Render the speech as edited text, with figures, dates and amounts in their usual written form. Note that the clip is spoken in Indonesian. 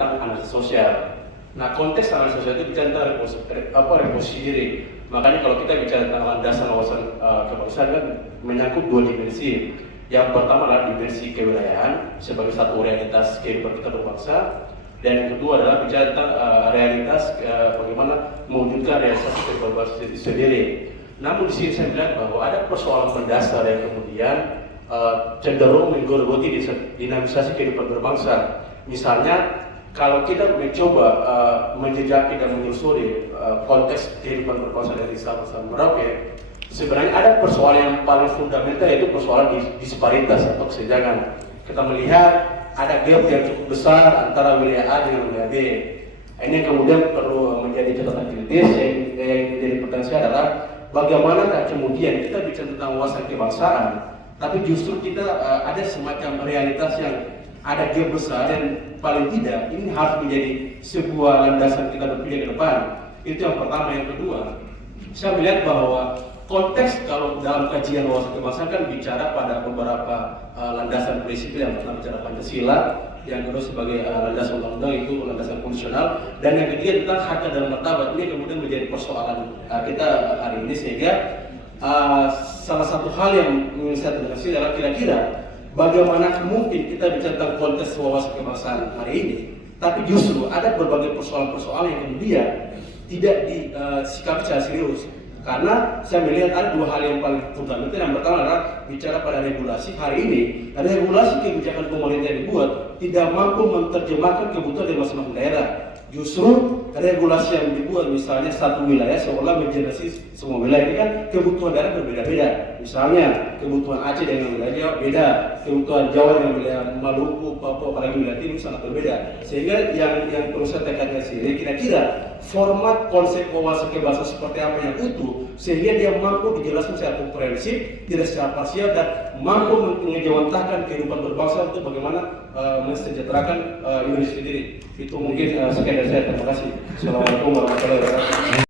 tentang analisis sosial. Nah, konteks analisis sosial itu bicara tentang reposisi diri. Makanya kalau kita bicara tentang landasan wawasan kebangsaan kan menyangkut dua dimensi. Yang pertama adalah dimensi kewilayahan sebagai satu realitas kehidupan kita berbangsa, dan yang kedua adalah bicara tentang realitas bagaimana mewujudkan realisasi kehidupan berbangsa itu sendiri. Namun di sini saya melihat bahwa ada persoalan mendasar yang kemudian cenderung menggerogoti dinamisasi kehidupan berbangsa. Misalnya kalau kita mencoba menjejaki dan menyusuri konteks kehidupan berbangsa dari Sabang sampai Merauke, sebenarnya ada persoalan yang paling fundamental, yaitu persoalan disparitas atau kesenjangan. Kita melihat ada gap yang cukup besar antara wilayah A dengan wilayah B. Ini yang kemudian perlu menjadi catatan kritis. Yang menjadi pertanyaan saya adalah bagaimana kemudian kita bicara tentang wawasan kebangsaan, tapi justru kita ada semacam realitas yang ada gap besar, dan paling tidak ini harus menjadi sebuah landasan kita berpikir ke depan. Itu yang pertama. Yang kedua, saya melihat bahwa konteks kalau dalam kajian wawasan kebangsaan kan bicara pada beberapa landasan prinsip. Yang pertama bicara Pancasila, yang kedua sebagai landasan undang-undang itu landasan konstitusional, dan yang ketiga tentang hak dan martabat. Ini kemudian menjadi persoalan kita hari ini, sehingga salah satu hal yang ingin saya tegaskan adalah kira-kira bagaimana mungkin kita bicara tentang konteks wawasan kebangsaan hari ini, tapi justru ada berbagai persoalan-persoalan yang kemudian tidak disikapi secara serius. Karena saya melihat ada dua hal yang paling fundamental. Yang pertama adalah bicara pada regulasi. Hari ini regulasi kebijakan pemerintah yang dibuat tidak mampu menerjemahkan kebutuhan dari masing-masing daerah. Justru regulasi yang dibuat, misalnya satu wilayah seolah menjelaskan semua wilayah. Ini kan kebutuhan daerah berbeda-beda. Misalnya kebutuhan Aceh dengan wilayah Jawa beda, kebutuhan Jawa dengan wilayah Maluku, Papua, apalagi wilayah Timur sangat berbeda. Sehingga yang perlu saya tekankan sini, kira-kira format konsep wawasan kebangsaan seperti apa yang utuh, sehingga dia mampu dijelaskan secara komprehensif, tidak secara parsial, dan mampu mengejawantahkan kehidupan berbangsa untuk bagaimana mensejahterakan Indonesia sendiri. Itu mungkin sekian dari saya. Terima kasih. Assalamualaikum warahmatullahi wabarakatuh.